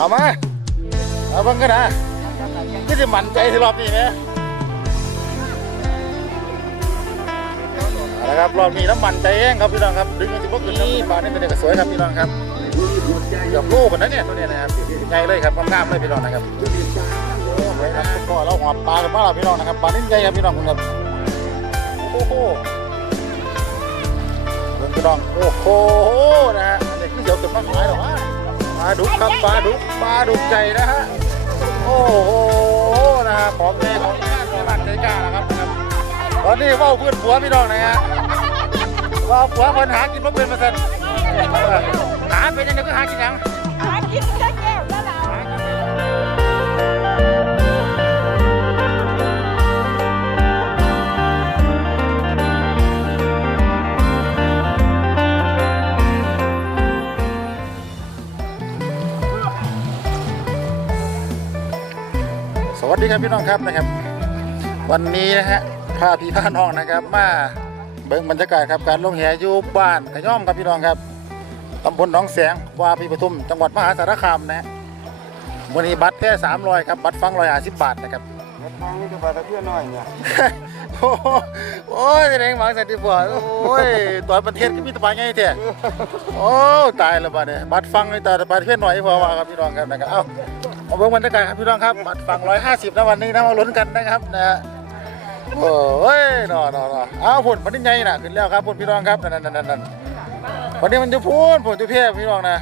เอามา เอาเบังกันนะก็จะมั่นใจที่รอบนี้ไหมเอาละครับรอบนี้น้ำมันใจแห้งครับพี่น้องครับ ดึงมันจะพวกขึ้นนี่ปลานี่เป็นเด็กสวยครับพี่น้องครับเกือบลูกมันนะเนี่ยตัวเนี้ยนะครับใหญ่เลยครับงามๆเลยพี่น้องนะครับโอ้ไว้ครับคุณพ่อเราหอบปลากันมาแล้วพี่น้องนะครับปลานิ่ใหญ่ครับพี่น้องคุณครับโอ้โหเบิ่งพี่น้องโอ้โหนะฮะอันนี้คือเดี๋ยวเกิดมากมายหรอวะ ปลาดุกครับปลาดุกปลาดุกใจนะฮะโอ้โหนะฮะของแม่ของแม่ของบ้านใจกล้านะครับนะครับตอนนี้เว่าเพื่อนผัวพี่น้องนะฮะว่าผัวคนหากินบ่เป็นมาสั่นเออหาเป็นยังไงก็หากินหยัง ครับพี่น้องครับนะครับ วันนี้นะฮะพาพี่พาน้องนะครับ มาเบิ่งบรรยากาศครับการลงแหอยู่บ้านขย่อมครับพี่น้องครับตำบลหนองแสงวาปีปทุม จังหวัดมหาสารคามนะฮะวันนี้บัตรแค่สามร้อยครับบัตรฟังร้อยห้าสิบบาทนะครับรถทางนี่จะไปตะเพียนน้อยเนี่ยโอ้โหโอ้ยแรงหวังสันติบัวโอ้ยตัวประเทศก็มีแตะปาไงเถอะโอ้ตายแล้วบัดเนี่ยบัตรฟังในแต่ประเทศหน่อยพอว่าครับพี่น้องครับนะครับเอ้า มาเบิ่งบรรยากาศครับพี่น้องครับบัตรฟังร้อยห้าสิบนะวันนี้นะมาลุ้นกันนะครับนะฮะโอ้ยนอนนอนเอ้าผลมันนี่ไงน่ะขึ้นแล้วครับผลพี่น้องครับนั่นนั่นนั่นนั่นวันนี้มันจะพูนผลจะเพียบพี่น้องนะ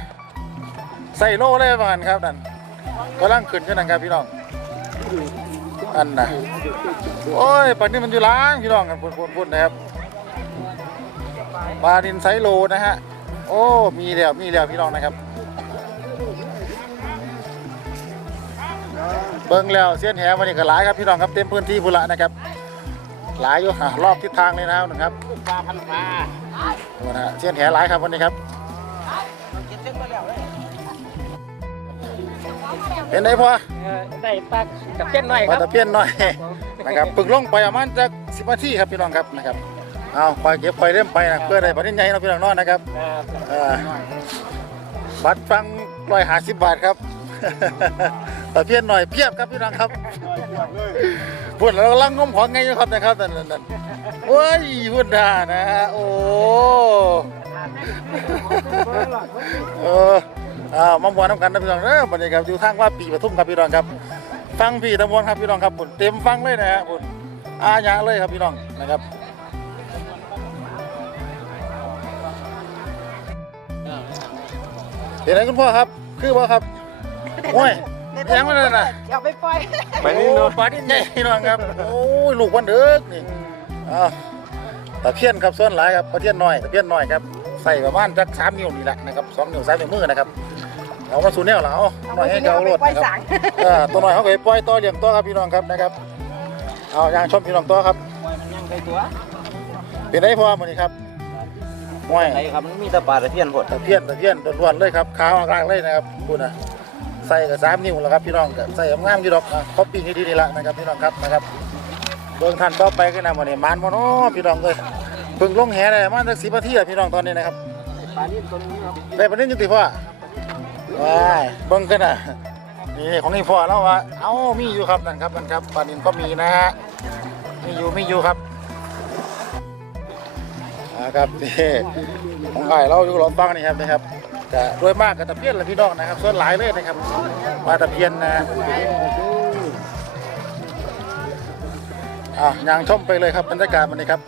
ใส่โล่เลยประมาณครับนั่นกำลังขึ้นกันนะครับพี่น้องอันน่ะโอ้ยปลานี่มันอยู่ล้างพี่น้องกันพุ่นพุ่นพุ่นนะครับปลาดินไซโลนะฮะโอ้มีแล้วมีแล้วพี่น้องนะครับ เบิ้งแล้วเส้นแหวันนี้ก็หลายครับพี่น้องครับเต็มพื้นที่พุ่นละนะครับ หลายอยู่หารอบทิศทางเลยนะครับนะครับปลาพันปลาดูนะฮะเส้นแหหลายครับวันนี้ครับเก็บเส้นมาแล้วเลยเป็นไงพอได้ปลากับเส้นหน่อยปคลารับตะเพียนหน่อยนะครับปึกลงไปประมาณจะสิบนาทีครับพี่น้องครับนะครับเอาคอยเก็บคอยเริ่มไปนะเพื่อได้ปลาดินใหญ่เนาะพี่น้องเนอนนะครับเอ่อบัตรฟังร้อยหาสิบบาทครับ แต่เพียนหน่อยเพียบครับพี่น้องครับพูดแล้วกำลังงมของไงอยู่ครับนะครับนั่นนั่นโอ้ยพูดด่านะฮะโอ้เอออ่ามามวนน้ำกันนะพี่น้องเด้อบันนี้ครับอยู่ทางว่าปีปทุมครับพี่น้องครับฟังพี่ตะมวนครับพี่น้องครับผมเต็มฟังเลยนะฮะผมอาญะเลยครับพี่น้องนะครับเดี๋ยวนะคุณพ่อครับ คือพ่อครับโอ้ย ยังไม่ได้นะเอาไปปล่อยไปนี่เนาะโอ้ปลาดิ้นใหญ่พี่น้องครับ โอ้ยลูกวันเด็กนี่อ้าวตะเพียนครับส่วนหลายครับตะเพียนน้อยตะเพียนน้อยครับใส่ประมาณจักสามนิ้วนี่แหละนะครับสองนิ้วสามนิ้วมือนะครับเอามาสูนแนวแล้วเอาหน่อยให้เจ้าโลดปล่อยนะครับสังเออตัวหน่อยเขาก็ไปปล่อยต่อเลี้ยงต่อครับพี่น้องครับนะครับเอาย่างชมพี่น้องต่อครับมันยังไปตัวเป็นไงพ่อมื้อนี้ครับห้วยไอ้ครับมันมีแต่ปลาตะเพียนหดตะเพียนตะเพียนล้วนๆเลยครับขาวกลางเลยนะครับคุณนะ ใส่กับสามนิ้วแล้วครับพี่น้องก็ใส่งามๆอยู่ดอกคอปปิ้งดีๆนี่ละนะครับพี่น้องครับนะครับเบื้องท่านต่อไปก็นำวันนี้มันมาเนาะพี่น้องเลยเพิ่งลงแหได้ประมาณสักสิบนาทีอะพี่น้องตอนนี้นะครับปลานี่ตัวนี้ครับได้ประเด็นอยุติพ่อว้ายเบิ่งกันนะนี่ของนี่พ่อแล้วว่าเอ้ามีอยู่ครับนั่นครับนั่นครับปลานินก็มีนะฮะมีอยู่มีอยู่ครับอ่าครับนี่ของไอ้เราอยู่หลอฟังนี่ครับนะครับ ก็โดยมากกับตะเพียนละพี่น้องนะครับ ส่วนหลายเลยนะครับปลาตะเพียนนะอะยางชมไปเลยครับบรรยากาศมันนี้ครับ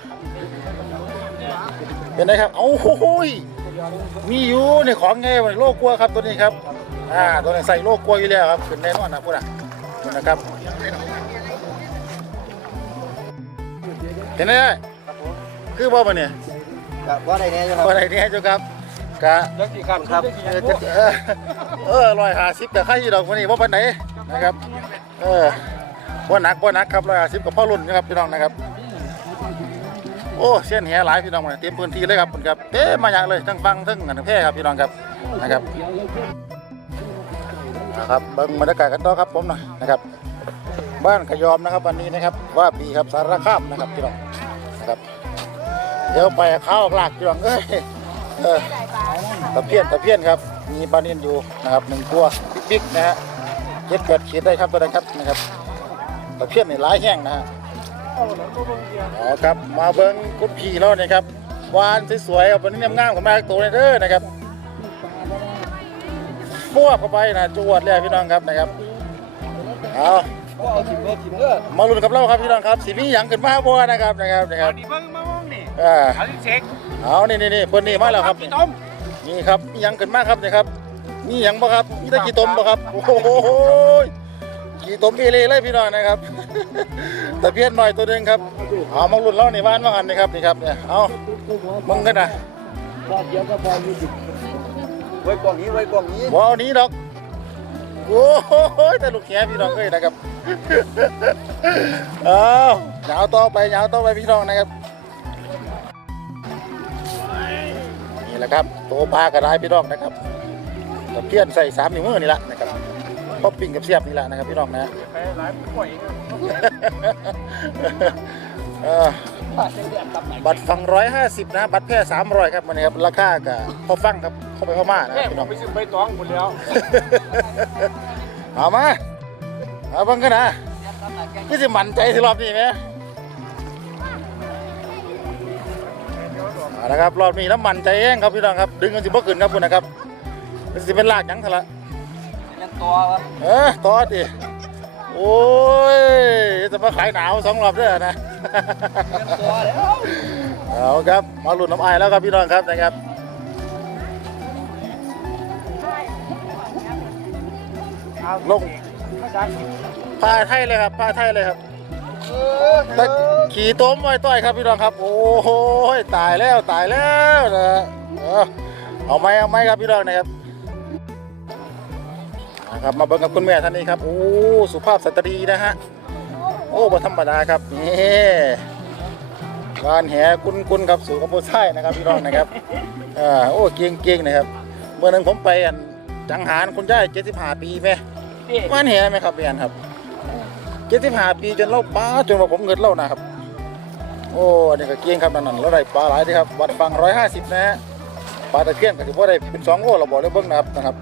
เป็นไงครับเอ้าโอ้โหยมีอยู่ในของไงวันโลกกลัวครับตัวนี้ครับอ่าตัวนี้ใส่โลกกลัวอยู่แล้วครับขึ้นแน่นอนนะพูดอะพูดนะครับเห็นไหมคือบ่มาเนี่ยกับว่าอะไรเนี่ยครับบ่อะไรเนี่ยเจ้าครับ กะยักษ์กี่คันครับเออจะเออเออร้อยห้าสิบกับใครอยู่ดอกวันนี้ว่าปันไหนนะครับ เออว่าหนักว่าหนักครับร้อยห้าสิบกับพ่อรุ่นนะครับพี่น้องนะครับ โอ้เส้นแหหลายพี่น้องมาเต็มพื้นที่เลยครับคุณครับเอ๊ะมาอย่างเลยทั้งฟังทั้งอันทั้งแพร่ครับพี่น้องครับนะครับนะครับเบิ่งบรรยากาศกันต่อครับผมหน่อยนะครับ บ้านขยอมนะครับวันนี้นะครับว่าปีครับสารคามนะครับพี่น้องนะครับเดี๋ยวไปข้าวลากพี่น้องเอ้ยเออ ตะเพียนตะเพียนครับ มีปลานินอยู่นะครับหนึ่งตัวบิ๊กๆนะฮะเจ็ดแปดขีดได้ครับตัวนั้นครับนะครับตะเพียนนี่หลายแห้งนะฮะอ๋อครับมาเบิ้งกุดผีแล้วนะครับวานสวยๆเอาปลานินงามๆของแม่ตัวนี้เด้อนะครับฟวบเข้าไปนะจวดเลยพี่น้องครับนะครับเอาเอาถิ่มเลยถิ่มเด้อมาลุ้นกับเราครับพี่น้องครับสีมีหยังขึ้นมาบัวนะครับนะครับนะครับนี่เพิ่งมามองนี่อ่าเอาที่เช็คเอานี่นี่นี่เพิ่นนี่มาแล้วครับพี่ต้ม นี่ครับมีหยังขึ้นมาครับนี่ครับมีหยังบ่ครับมีแตะกี่ตมบ่ครับโอ้โหกี่ตมเอเลยเลยพี่น้องนะครับ ตะเพียนหน่อยตัวหนึงครับเอามาลุ้นเราในบ้านว่างันนี่ครับนี่ครับเนี่ยเอามึงกันนะไว้กล่องนี้ไว้กล่องนี้บ่เอาหนี้ดอกโอ้โหแต่ลูกแขพี่น้องเอ้ยนะครับเอายาวต่อไปยาวต่อไปพี่น้องนะครับ แหละครับตัวปลากระไดพี่น้องนะครับตะเพียนใส่สามนิ้วมือนี่แหละนะครับพอปิ้งกับเสียบนี่แหละนะครับพี่น้องนะไปร้านป่วยเออบัตรฟังร้อยห้าสิบนะบัตรแพร่สามร้อยครับมันนี้ครับราคากับพอฟังครับเข้าไปเข้ามานะแม่พี่ผน้อมงไปซื้อใบตองหมดแล้วเอามาเอาเบังกันนะพี่สิมั่นใจสิรอบนี้ไหม เอาละครับรอบนี้น้ำมันใจแห้งครับพี่น้องครับ ดึงกันสิบ่ขึ้นครับคุณนะครับมันสิเป็นลากหยังทะละยังตัววะเออต่อดิโอ้ยจะมาขายหนาวสองรอบเด้อนะตัวแล้วเอาครับมาลุ้นน้ำอายแล้วครับพี่น้องครับนะครับลงผ้าไทยเลยครับผ้าไทยเลยครับ ตะขี่ต้มไว้ต้อยครับพี่น้องครับ โอ้โหตายแล้วตายแล้วนะเออเอาไหมเอาไหมครับพี่น้องนะครับนะครับมาเบิ่งกับคุณแม่ท่านนี้ครับโอ้สุภาพสตรีนะฮะโอ้บ่ธรรมดาครับนี่การแห่กุนกุนๆครับสู่กับโบไส้นะครับพี่น้องนะครับอ่าโอ้เก่งเก่งๆนะครับเมื่อหนึงผมไปอันจังหารคุณย่าย75ปีไหมว่านแหไหมครับเรียนครับ เจ็ดสิบห้าปีจนเล่าปลาจนว่าผมเงินเล่านะครับ โอ้อันนี้ก็เกี้ยงครับนั่นแล้วได้ปลาหลายดีครับวัดฟังร้อยห้าสิบนะฮะปลาตะเกียงก็ถือว่าได้เป็นสองโลเราบอกเลยเบิ้งนะครับนะครับ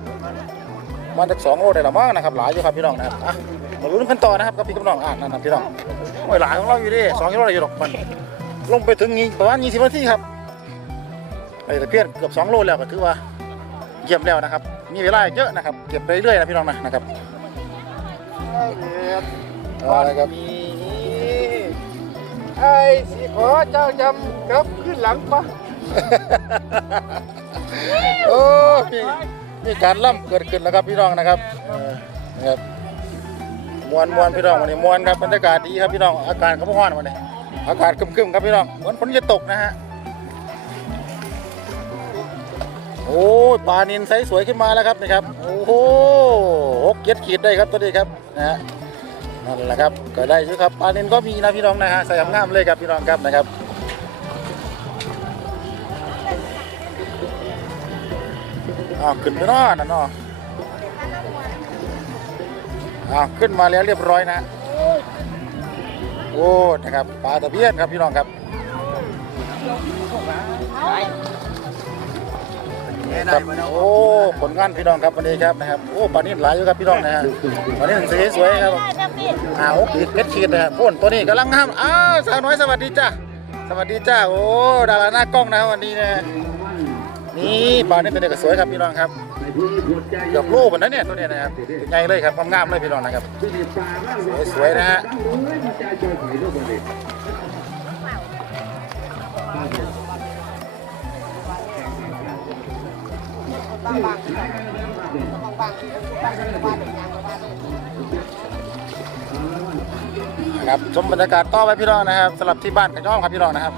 มันจากสองโลได้ละมั้งนะครับหลายอยู่ครับพี่น้องนะครับอะมาลุ้นกันต่อนะครับกับพี่กับน้องอะนั่นนะพี่น้องโอ้ยหลายของเราอยู่ดิสองกิโลได้อยู่หรอกมันลงไปถึงนี้ประมาณยี่สิบนาทีครับไอ้ตะเพียนเกือบสองโลแล้วก็ถือว่าเยี่ยมแล้วนะครับ มีเวลาอีกเยอะนะครับเก็บไปเรื่อยๆนะพี่น้องนะนะครับ เอาละครับมีไอ้สิขอเจ้าจำกับขึ้นหลังปะโอ้มีมีการล่ำเกิดขึ้นแล้วครับพี่น้องนะครับเออนะครับมวนมวนพี่น้องวันนี้มวนครับบรรยากาศดีครับพี่น้องอากาศก็ไม่ร้อนวันนี้อากาศครึมๆครับพี่น้องเหมือนฝนจะตกนะฮะโอ้ยปลานินไซส์สวยขึ้นมาแล้วครับนี่ครับโอ้โหหกเจ็ดขีดได้ครับตัวนี้ครับนะฮะ นั่นแหละครับก็ได้อยู่ครับปลาเนินก็มีนะพี่น้องนะฮะใส่งามๆเลยครับพี่น้องครับนะครับอ้าวขึ้นไปนอนนั่นเนาะอ้าวขึ้นมาแล้วเรียบร้อยนะโอ้นะครับปลาตะเพียนครับพี่น้องครับ ครับโอ้ผลงานพี่น้องครับวันนี้ครับนะครับโอ้ปลานิ่หลายอยู่ครับพี่น้องนะฮะปลานิ่สีสวยครับอ้าวขีดเพชรขีดนะครับโอ้นตัวนี้กำลังห้ามอ้าวสาวน้อยสวัสดีจ้าสวัสดีจ้าโอ้ดาราหน้ากล้องนะวันนี้นะนี่ปลานี่ตัวนี้ก็สวยครับพี่น้องครับเกือบโลกมันนะเนี่ยตัวเนี้ยนะครับใหญ่เลยครับงามๆเลยพี่น้องนะครับสวยๆนะฮะ ครับชมบรรยากาศต่อไปพี่น้องนะครับสำหรับที่บ้านกระย่อมครับพี่น้องนะครับ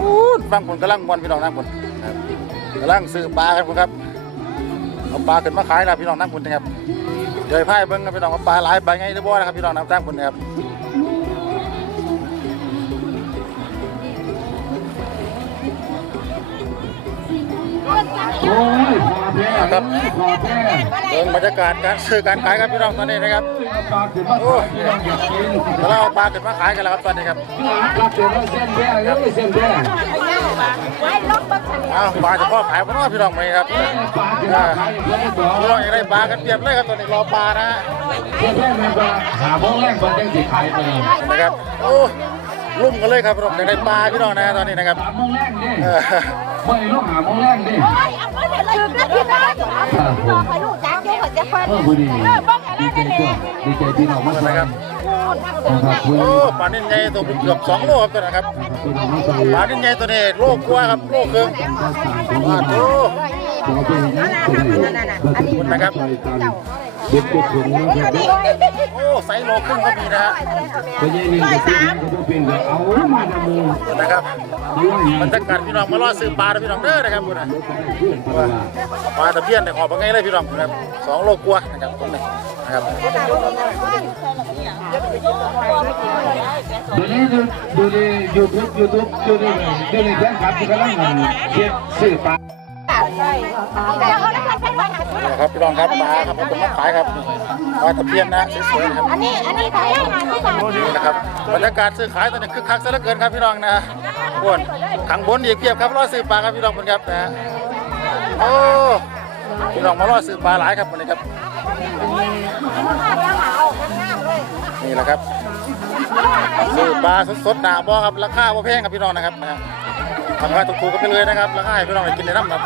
อู้บางคนกำลังมวนพี่น้องนะคนนะครับกำลังซื้อปลากันคุณครับเอาปลาขึ้นมาขายแล้วพี่น้องนั่งคุณนะครับเดี๋ยวพายเบิ้งครับพี่น้องว่าปลาหลายปลาไงได้บ่นะครับพี่น้องน้ำตั้งคุณนะครับ นะครับเบิ้งบรรยากาศการซื้อการขายครับพี่น้องตอนนี้นะครับโอ้แล้วเราเอาปลาขึ้นมาขายกันแล้วครับตอนนี้ครับไว้ล็อกบังคับอ้าวปลาเฉพาะขายมาเนาะพี่น้องไหมครับเออพี่น้องอยากได้ปลากันเตรียมเลยครับตอนนี้รอปลานะฮะเพื่อนๆมันก็หาโมงแรกมันยังสิขายไปเลยนะครับโอ้ลุ่มกันเลยครับพี่น้องอยากได้ปลาพี่น้องนะตอนนี้นะครับ สามโมงแรกดิเออไม่ลูกหาโมงแรกดิโอ้ยเอาไว้เลยคือก็ที่ได้น้องคอยลูกจักเดี๋ยวเขาจะเพิ่นเออบุรีเออบ้องอะไรดีใจได้เลยตัวดีใจที่เรามาใส่นะครับนะครับคุณโอ้ปลานิ่มใหญ่ตัวเกือบสองโลครับตัวนะครับที่เรามาใส่ปลานิ่มใหญ่ตัวนี้โลกกว่าครับโลครึ่งก็สั่งของปลาเราโตตัวเป็นอย่างนั้นตัวนี้เราจะมาใส่กัน เด็กๆถึงนะครับโอ้ไซส์โลครึ่งก็มีนะฮะก็ยังนี่ก็เป็นก็เป็นก็เอามาดำมูนะครับบรรยากาศพี่น้องมารอซื้อปลาพี่น้องเด้อนะครับคุณนะปลาตะเพียนแต่ขอบเป็นไงเลยพี่น้องนะครับสองโลกว่านะครับตรงนี้นะครับดี๋ยวนี้ดูดูในยูทูบยูทูบดูในดูในแฟนคลับที่กำลังเขียนสื่อปลา นี่แหละครับพี่น้องครับปลาครับผมมาขายครับปลาตะเพียนนะสวยๆนะครับอันนี้อันนี้ขายอาหารที่บ้านนี่นะครับบรรยากาศซื้อขายตอนนี้คึกคักซะเหลือเกินครับพี่น้องนะอ้วนขังบนอีกเพียบครับรอซื้อปลาครับพี่น้องคนครับนะโอ้พี่น้องมารอซื้อปลาหลายครับวันนี้ครับนี่แหละครับซื้อปลาสดๆหนาบ่ครับราคาบ่แพงครับพี่น้องนะครับนะทำงานถูกๆกันไปเลยนะครับราคาให้พี่น้องได้กินในน้ำครับ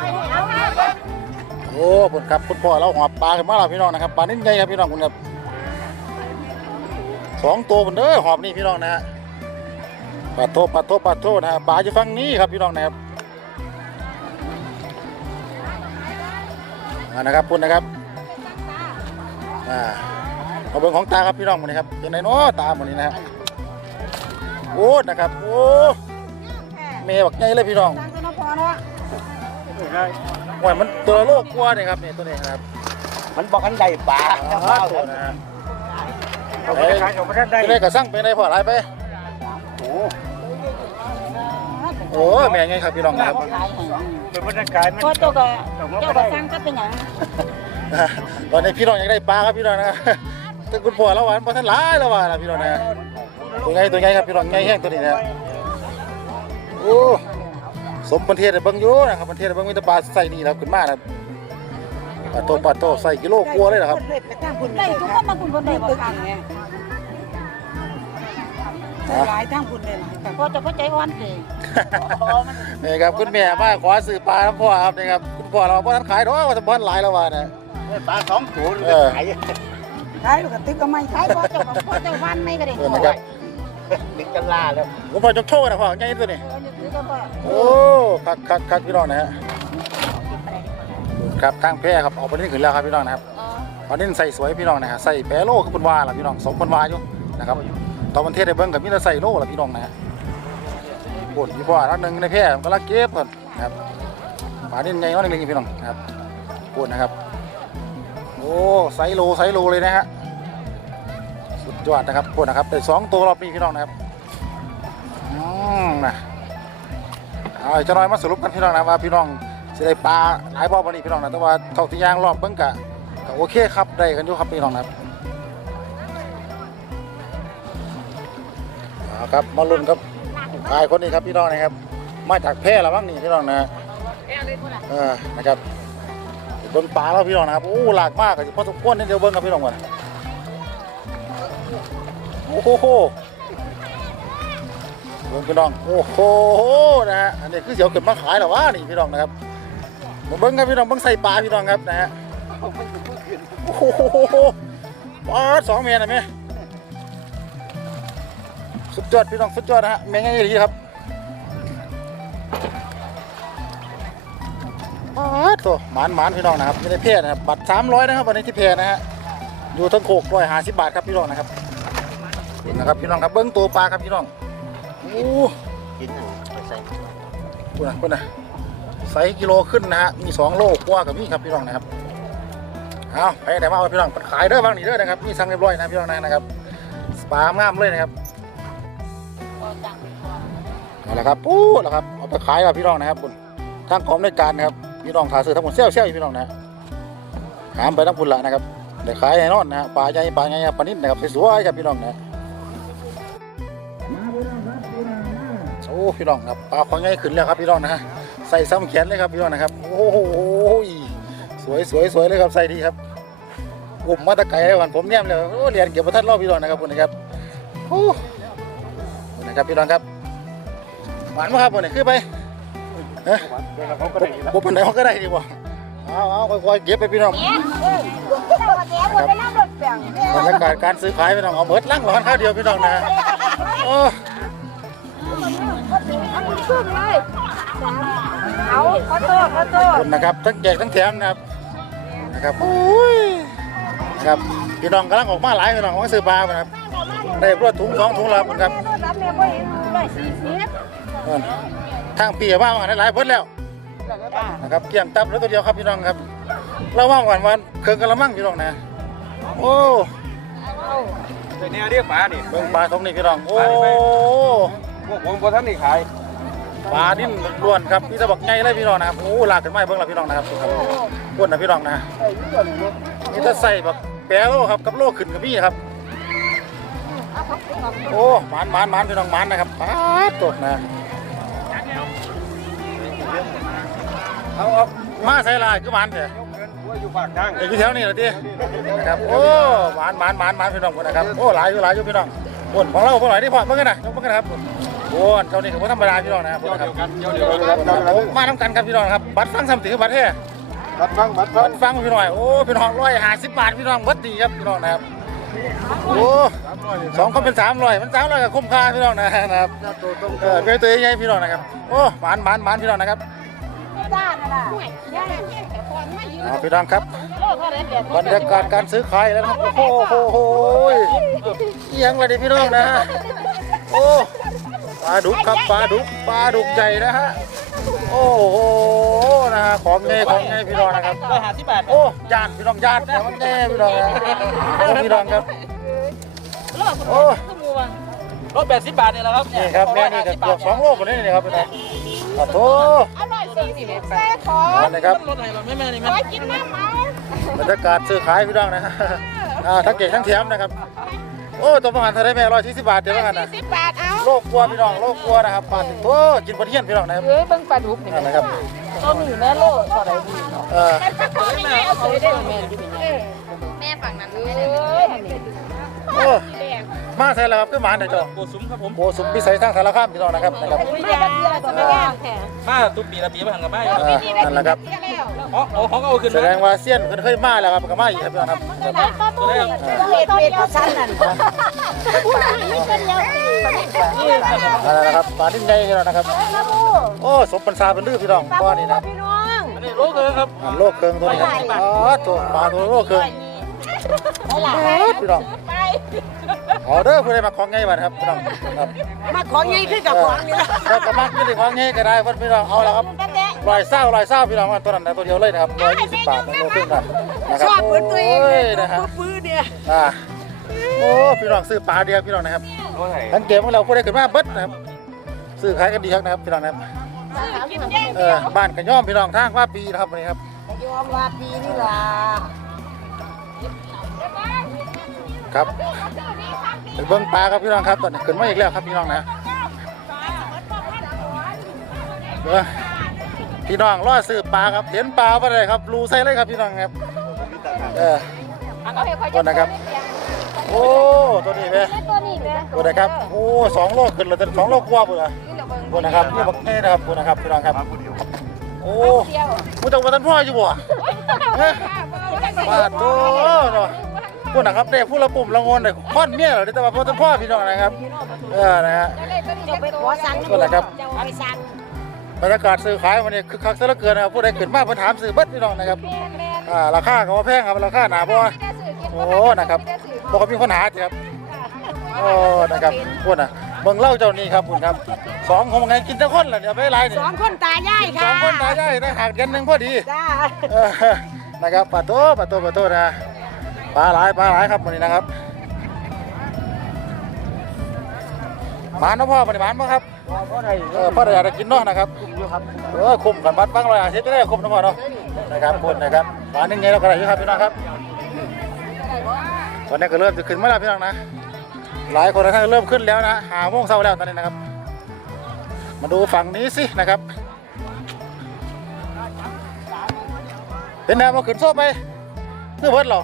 โอ้ผลครับคุณพ่อเราหอบปลาขึ้นมาแล้วพี่น้องนะครับปลานิ่มใหญ่ครับพี่น้องคุณครับสองตัวบนเด้อหอบนี่พี่น้องนะฮะปลาโทปลาโทปลาโทนะฮะปลาอยู่ฝั่งนี้ครับพี่น้องนะครับอ่านะครับพุ่นนะครับอ่าเอาเบิ่งของตาครับพี่น้องมันนี้ครับเป็นไงเนาะตามันนี้นะครับโอ้นะครับโอ้เมย์บักใหญ่เลยพี่น้อง โอ้ยมันตัวละโลกกว่าเนี่ยครับนี่ตัวนี้ครับมันบอกกันได้ปลาอ่าตัวนะฮะเขาไม่ได้ขายเขาไม่ได้ได้เป็นไรกระสั่งเป็นไรพออะไรไป โอ้โอ้แม่ไงครับพี่น้องครับ เป็นบรรยากาศมันก็เจ้าก็เจ้าก็สร้างก็เป็นอย่างตอนนี้พี่น้องอยากได้ปลาครับพี่น้องนะแต่คุณพ่อเราหวานพอท่านหลายแล้วว่านะพี่น้องนะตัวไงตัวไงครับพี่น้องไงแห้งตัวนี้นะโอ้ สมประเทศได้เบิ่งอยู่นะครับประเทศได้เบิ่งมีแต่ปลาใส่นี่ครับขึ้นมานะปลาโตปลาโตใส่กิโลกลัวเลยนะครับได้ทุกคนมาคุณคนได้บ่คันไงนะหลายทางคุณได้หลายก็จะเข้าใจอ่อนเองนี่ครับคุณแม่มาขอซื้อปลาน้ำพ่อครับนี่ครับคุณพ่อเราพ่อท่านขายดอกว่าจะพ่อหลายแล้วว่านะปลาสองตัวเออขายขายลูกกระตึกก็ไม่ขายพอเจ้าก็พอเจ้าวันไม่ก็ได้ เออนะครับดึงกันล่าแล้วคุณพ่อจกโชว์นะพ่อไงตัวนี้โอ้คักคักคักพี่น้องนะฮะครับทางแพร่ครับออกไปนี่ขึ้นแล้วครับพี่น้องนะครับตอนนี้ใส่สวยพี่น้องนะฮะใส่แปรโลคือเป็นวาล่ะพี่น้องสองคนวาอยู่นะครับตอนประเทศได้เบิ้งกับมีแต่ใส่โลล่ะพี่น้องนะฮะปวดพี่พ่อรักหนึ่งในแพร่ก็รักเก็บก่อนนะครับป่านี่ไงน้องนึงพี่น้องนะครับปวดนะครับโอ้ไซโลไซโลเลยนะฮะ ยอดนะครับปวดนะครับได้สองตัวรอบนี้พี่น้องนะครับอืมนะเอาจะน้อยมาสรุปกันพี่น้องนะว่าพี่น้องสิได้ปลาหลายบ่อวันนี้พี่น้องนะแต่ว่าเท่าที่ย่างรอบเบิ่งกะก็โอเคครับได้กันอยู่ครับพี่น้องนะครับเอาครับมาลุ้นครับชายคนนี้ครับพี่น้องนะครับ มาจากแพร่ละมั้งนี่พี่น้องนะเออนะครับเบิ่งปลาแล้วพี่น้องนะครับโอ้หลากมากอะพอสมควรนี่เดี๋ยวเบิ่งครับพี่น้องก่อน โอ้โหเบิ่งพี่น้อง โอ้โห นะฮะ อันนี้คือเสียวเก็บมาขายหรอวะนี่พี่น้องนะครับมาเบิ่งครับพี่น้องเบิ่งใส่ปลาพี่น้องครับนะฮะ โอ้โหปลาสองเมตรนะแม่สุดยอดพี่น้องสุดยอดนะฮะแม่งไงดีครับปลาตัวหมานหมานพี่น้องนะครับไม่ได้เพศนะครับ บัตรสามร้อยนะครับวันนี้ที่เพจนะฮะ อยู่ทั้งโขกร้อยห้าสิบบาทครับพี่น้องนะครับ นี่นะครับพี่น้องครับเบิ้งตัวปลาครับพี่น้องโอ้กินหนึ่งไปใส่คุณนะคุณนะไซส์กิโลขึ้นนะฮะมีสองโลกว่ากับมีครับพี่น้องนะครับเอาไปไหนมาเอาพี่น้องขายเด้อบางนี่เด้อนะครับมีสั่งเรียบร้อยนะพี่น้องนะครับปลางามเลยนะครับเอาละครับปู้แล้วครับเอาไปขายแล้วพี่น้องนะครับคุณทางกองในการนะครับพี่น้องถ่ายซื้อทั้งหมดเซี่ยวเซี่ยวพี่น้องนะหามไปทั้งพุ่นละนะครับเดี๋ยวขายแน่นอนนะฮะปลาใหญ่ปลาใหญ่ปลานิ่มนะครับสวยๆครับพี่น้องนะ พี่น้องครับปลาของใหญ่ขึ้นแล้วครับพี่น้องนะฮะใส่ซ้ำแขนเลยครับพี่น้องนะครับโอ้โหสวยสวยสวยเลยครับใส่ดีครับอุ้มมาแตะไกลเลยวันผมเนี่ยมเลยโอ้เรียนเก็บประทัดรอบพี่น้องนะครับคุณนะครับโอ้นะครับพี่น้องครับหวานมากครับวันนี้ขึ้นไปเฮ้ยบุบปันไหนเขาก็ได้ดีกว่าเอาเอาค่อยๆเก็บไปพี่น้องเนี่ยเออแต่ว่าแกหมดไปนั่งรถแบ่งบรรยากาศการซื้อขายพี่น้องเอาเบิดลั่งร้อนข้าวเดียวพี่น้องนะโอ้อันนี้ขึ้น เลยเอาขอโทษขอโทขอบษคุณนะครับทั้งแจกทั้งแถมนะครับนะครับโอ้ยนะครับพี่น้องกำลังออกมาหลายพี่น้องออกมาซื้อปลานะครับได้รวดถุงสองถุงแล้วครับรับแม่บ่เห็นได้สี่สิบนั่นทางปีว่ามาหลายๆเพิ่นแล้วนะครับเกี่ยงตับแล้วตัวเดียวครับพี่น้องครับเราว่างวันวันเครื่องกระมังพี่น้องนะโอ้เนี่ยเรียกปลานี่เบิ่งปลาตรงนี้พี่น้องโอ้ พวกผมพอท่านนี่ขายปลานิ่มล้วนครับพี่ตะบักใหญ่เลยพี่น้องนะครับโอ้ลากขึ้นมาให้เบิ่งแล้วพี่น้องนะครับครับพวดนะพี่น้องนะนี่ถ้าใส่แบบแปรโลครับกับโลขึ้นกับพี่ครับโอ้หมานหมานหมานพี่น้องหมานนะครับปาดตดนะเอาเอามาใส่ลายคือหมานเถอะว่าอยู่ปากทางไอ้ที่แถวนี้เหรอที่นะครับโอ้หมานหมานหมานหมานพี่น้องคนนะครับโอ้หลายอยู่หลายอยู่พี่น้องคนของเราพวกหน่อยนี่พอเพิ่งกันนะเพิ่งกันนะครับ โอ้เจ้านี่คือว่าธรรมดาพี่น้องนะครับนะครับกันเดียวเดียวกันโอ้มาทำกันครับพี่น้องครับ บัตรฟังสามถือบัตรแท้บัดฟังบัดฟับังตรฟังพี่น้อยโอ้พี่น้องร้อยห้าสิบบาทพี่น้องวัดดีครับพี่น้องนะครับโอ้สองคนเป็นสามร้อยมันสามร้อยก็คุ้มค่าพี่น้องนะครับตัวตรงเออเป็นตัวใหญ่พี่น้องนะครับโอ้หมานหมานหมานพี่น้องนะครับจ้าน่ะล่ะเอาพี่น้องครับบรรยากาศการซื้อขายแล้วนะครับโอ้โหโหยเอียงเลยดิพี่น้องนะฮะโอ้ ปลาดุกครับปลาดุกปลาดุกใหญ่นะฮะโอ้โหนะฮะของเงของเงพี่น้องนะครับร้อยห้าสิบบาทโอ้ยานพี่น้องยานแต่มันแน่พี่น้องนะโอ้พี่น้องครับโอ้รถแปดสิบบาทเนี่ยแหละครับนี่ครับแม่นี่ก็เกือบสองโลกว่านี้นี่ครับพี่น้องขอโทษอร่อยสี่สิบแซ่ขอนั่นนะครับรถไหนเราไม่แม่นี่ขแม่อกินน้ำเอาบรรยากาศซื้อขายพี่น้องนะฮะอ่าทั้งเก่งทั้งแถมนะครับ โอ้ตัวประมาณเท่าไรแม่ร้อยสี่สิบบาทเดี๋ยวประมาณนะสิบบาทเอาโลกกลัวพี่น้องโลกกลัวนะครับปลาถึงโอ้กินปลาเทียนพี่น้องนะครับเอ้ยเบิ่งปลาดุกนี่นั่นนะครับต้นนี่แม่โลเท่าไหร่ดีเออแต่พ่อไม่ได้เอาซื้อได้แม่แม่ฝั่งนั้นเอ้ยโอ้ มาใส่แล้วครับขึ้นมาเดี๋ยวจอโกซุ้มครับผมโบสุมพิสัยทางสารคามพี่น้องนะครับนะครับไม่ได้เบียร์จะไม่แย่แค่มาตุบปีละปีมาหันกับบ้านเออนั่นแหละครับอ๋อเอาของเอาขึ้นแสดงว่าเซียนเพิ่นเคยมาแล้วครับก็มาอีกครับพี่น้องครับได้ก็ต้องเห็ดเห็ดเห็ดผู้ชั้นนั่นไม่เป็นเดียวสินั่นแหละนะครับปลาดิ้นใหญ่พี่น้องนะครับนะบูโอ้สมปัญชาเป็นลือพี่น้องก้อนนี้นะครับพี่น้องอันนี้โลกเลยครับอ่าโลกเคิงตัวนี้ครับอ๋อตัวปลาตัวโลกเคิงพี่น้อง ไปออเดอร์ผู้ใดมาของไงบ้างครับพี่น้องครับมาของใหญ่ขึ้นกับของนี่ละก็กระมักนี่ของไงก็ได้เพิ่นพี่น้องเอาละครับกันแดะลอยเศร้าลอยเศร้าพี่น้องว่าตัวนั้นนะตัวเดียวเลยนะครับร้อยยี่สิบบาทนะโลครึ่งกันนะครับชอบเหมือนตัวเองโอ้เลยนะฮะปื้อเนี่ยอ่าโอ้พี่น้องซื้อปลาเดียวพี่น้องนะครับโอ้ยทั้งเกมของเราผู้ใดขึ้นมาเบิดนะครับซื้อขายกันดีครับนะครับพี่น้องนะครับกินแย่งเออบ้านกันย่อมพี่น้องทางว่าปีนะครับวันนี้ครับยอมว่าดีนี่ล่ะ ครับไปเบิ้งปลาครับพี่น้องครับตอนนี้ขึ้นมาอีกแล้วครับพี่น้องนะเบิ่งพี่น้องรอซื้อปลาครับเห็นปลาบ่ได้ครับรูใส่เลยครับพี่น้องครับเออตัวนะครับโอ้ตัวนี้ไหมตัวนี้แม่ตัวนะครับโอ้สองโลขึ้นเลยสองโลกว่าปุ่นอะปุ่นนะครับนี่บักนี่นะครับปุ่นนะครับพี่น้องครับโอ้มึงจะมาทันพ่ออยู่บ่เฮ้ยมาโตเนาะ ปุ่นนะครับเด็กผู้ละปุ่มละงนเด็กค่อนเมียเหรอแต่ว่าพ่อทันพ่อพี่น้องนะครับ เออนะฮะจะไปขอสั่งตัวนะครับจะไปสั่งบรรยากาศซื้อขายวันนี้คึกคักซะเหลือเกินนะครับผู้ใดขึ้นมาเพิ่นถามซื้อเบิดพี่น้องนะครับอ่าราคาก็ว่าแพงครับราคาหนาบ่โอ้นะครับบ่ก็มีคนหาสิครับโอ้นะครับพูดนะเบิ่งเล่าเจ้านี่ครับคุณครับสองคนไงกินแต่คนล่ะเนี่ยไปไรเนี่ยสองคนตายายสค่ะองคนตายได้ได้หักกันหนึ่งพอดีจ้าเออนะครับปลาโตปลาโตปลาโตนะ ปลาหลายปลาหลายครับวันนี้นะครับหมานนะพ่อวันนี้หมานป่ะครับพ่อไทยเออพ่อได้อยากจะกินเนาะนะครับเออคุมกันบัดบ้างร้อยอาทิตย์จะได้คุมนะพ่อเนาะนะครับพูดนะครับหมานนี่ไงเราก็ได้อยู่ครับพี่น้องครับตอนนี้ก็เริ่มจะขึ้นมาแล้วพี่น้องนะ หลายคนนะท่านเริ่มขึ้นแล้วนะหาโมงเช้าแล้วตอนนี้นะครับ มาดูฝั่งนี้สินะครับเป็นแนวมาขึ้นโซ่ไปเพื่อเพิ่นเหรอ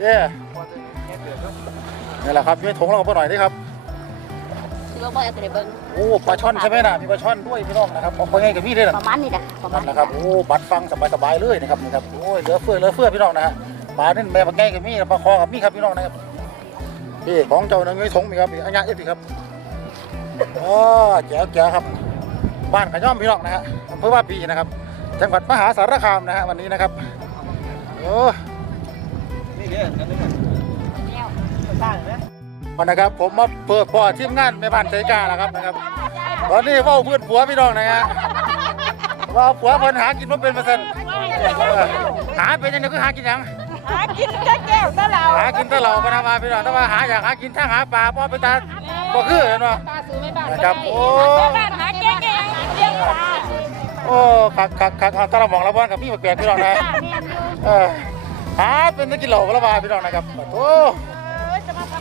เย้นี่แหละครับมีถุงเราไปหน่อยดิครับคือว่าบ่เอาแต่เบิ่งโอ้ปลาช่อนใช่ไหมน่ะมีปลาช่อนด้วยพี่น้องนะครับเอาไปไงกับพี่ด้วยปนะระมาณนี้นะประมานั่ณนนี้นะครับโอ้บัดฟังสบายๆเลยนะครับนี่ครับโอ้ยเหลือเฟือเหลือเฟือพี่น้องนะฮะปลานี่แม่ปลาไงกับมีปลาคอกับมีครับพี่น้องนะครับพี่ของเจ้าหนึ่งมีถุงมีครับมีอันยะเอ็ดสิครับอ๋อแจ๋วแจ๋วครับ บ้านขย่อมพี่น้องนะฮะอำเภอว่าปีนะครับ จังหวัดมหาสารคามนะฮะวันนี้นะครับโอ้นี่ เนี่ยอันนี้วันนะครับผมมาเปิดพ่อทีมงานแม่บ้านใจกล้าแล้วครับนะครับ ตอนนี้เว่าเพื่อนผัวพี่น้องนะฮะว่าผัวเพิ่นหากินมาเป็นเปอร์เซ็นต์หาเป็นยังไงก็หากินหยังหากินแค่แก้วตะเหลาหากินแตลอดพนามาพี่น้องแต่ว่าหาอยากหากินทั้งหาปลาพ่อไปตาบ่คือเห็นบ่ตาซื้อไม่บ้านะครับโอ้บ้านหาแก้แก้เลี้ยงปลาโอ้คักคักคักเอาตาละหมองละบ้านกับพี่แปลกๆพี่น้องนะเออ หาเป็นตะกิโลละบาพี่น้องนะครับโอ้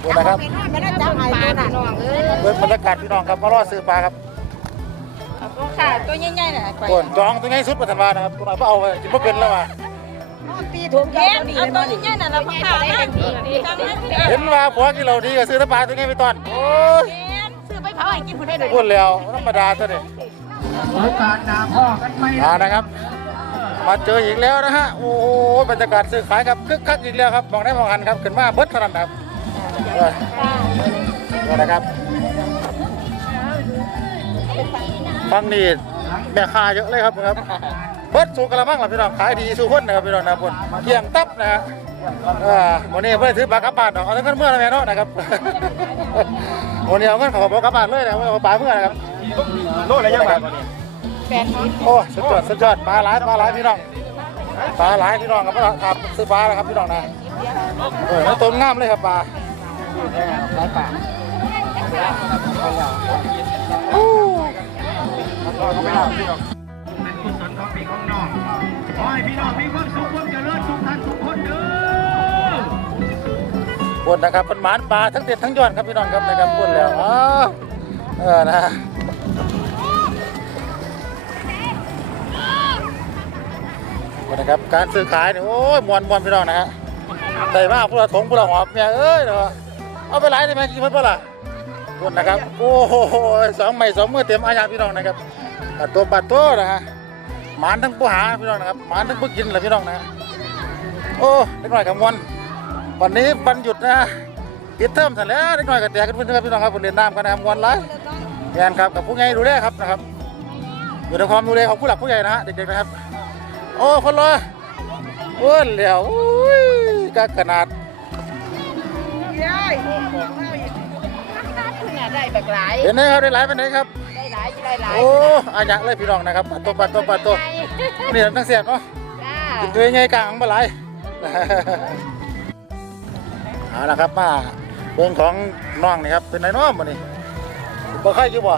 ดูนะครับไม่ได้จับไอ้ตัวน่ะน้องเอ้ยเบิ่งบรรยากาศพี่น้องครับมารอซื้อปลาครับค่ะตัวใหญ่ๆน่ะไปโอนจองตัวใหญ่สุดประทันวานะครับตัวไหนบ่เอาไว้กินบ่เป็นแล้วว่ะตีถุงแก้วดีเลยตัวใหญ่ๆน่ะเราพาได้ดีดีทั้งนั้นเห็นว่าผัวกิโลดีก็ซื้อแตะปลาตัวใหญ่ไปตอนโอ้ยซื้อไปเผาให้กินผู้ใดได้พูดแล้วธรรมดาตัวนี้โอกาสหน้าพ่อกันไหมอ่านะครับ มาเจออีกแล้วนะฮะ โอ้โหบรรยากาศซื้อขายครับคึกคักอีกแล้วครับมองได้มองหันครับขึ้นมาเบิดเท่านั้นครับนี่นะครับฟังนี่แม่ค้าเยอะเลยครับครับ เบิดสู่กระมังล่ะพี่น้องขายดีสู่คนนะครับพี่น้องนะพุ่นเกี่ยงตับนะฮะออวันนี้เพื่อนซื้อปลากระป๋านดอกเอาแต่เงินเมื่อนะแม่เนาะนะครับวันนี้เอาเงินของปลากระป๋านเลยนะเอาปลาเมื่อนะครับโลอะไรยังไง แปดสิบโอ้สุดยอดสุดยอดปลาหลายปลาหลายพี่น้องปลาหลายพี่น้องครับครับซื้อปลาแล้วครับพี่น้องนะเออแล้วตัวงามเลยครับปลาหลายปากเป็นกุศลของพี่ของน้องขอให้พี่น้องมีความสุขความเจริญทุกท่านทุกคนเด้อปนนะครับเป็นหมานปลาทั้งเด็ดทั้งยอดครับพี่น้องครับนะครับปนแล้วอ๋อเออนะ นะครับ การซื้อขายเนี่ยโอ้ยมวนมวนพี่น้องนะฮะได้มากพวกเราถงพวกเราหอบเนี่ยเอ้ยเนาะเอาไปหลายได้ไหมกินเพิ่นเปล่าล่ะปนนะครับ โอ้โหสองไม้สองมือเต็มอาญาพี่น้องนะครับตัดตัวปัดตัวนะฮะหมานทั้งผู้หาพี่น้องนะครับหมานทั้งผู้กินเลยพี่น้องนะโอ้เล็กน้อยกับมวนวันนี้วันหยุดนะปิดเทอมเสร็จแล้วเล็กน้อยกับแตกกันเพื่อนพี่น้องครับผมเรียนน้ำกันนะครับมวนไรแอนครับกับผู้ใหญ่ดูแลครับนะครับอยู่ในความดูแลของผู้หลักผู้ใหญ่นะฮะเด็กๆนะครับ โอ้คนรออ้วนเหลียวอุ้ยก็ขนาดได้แบบหลายเห็นไหมครับได้หลายเป็นไหนครับได้หลายได้หลายโอ้อาญะเลยพี่น้องนะครับปัดตัวปัดตัวปัดตัวนี่ทั้งเสียบเนาะจ้นตัวยังไงกลางบ่ไหลายเอาละครับมาเบิ่งของน้องนี่ครับเป็นไงน้องมื้อนี้บ่ค่อยอยู่บ่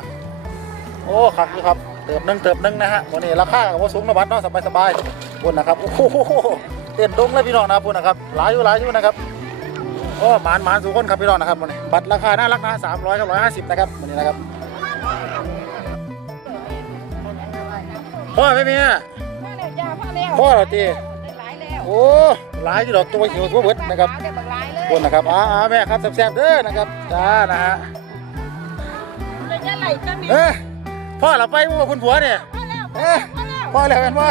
โอ้คักอยู่ครับ เติบหนึงเติบหนึงนะฮะมื้อนี้ราคาก็บ่สูงนะบัดเนาะสบายๆพุ่นนะครับโอ้โหเต้นดงเลยพี่น้องนะพุ่นนะครับหลายอยู่หลายอยู่นะครับโอ้หมานหมานสู่คนครับพี่น้องนะครับมื้อนี้บัตรราคาน่ารักนะ300กับ150นะครับมื้อนี้นะครับพ่อไม่มีอะพ่อแล้วจ้าพ่อแล้วพ่อเหรอตีได้หลายแล้วโอ้หลายอยู่ดอกตัวหิวตัวเบิดนะครับได้แบบหลายเลยคนนะครับอ่าอ่าแม่ครับแซ่บๆเด้อนะครับจ้านะฮะระยะไหลจะมีเอ้ย พ่อเราไปว่าคุณผัวเนี่ยพ่อแล้วเอ้ยพ่อแล้วพ่อแล้วเป็นว่า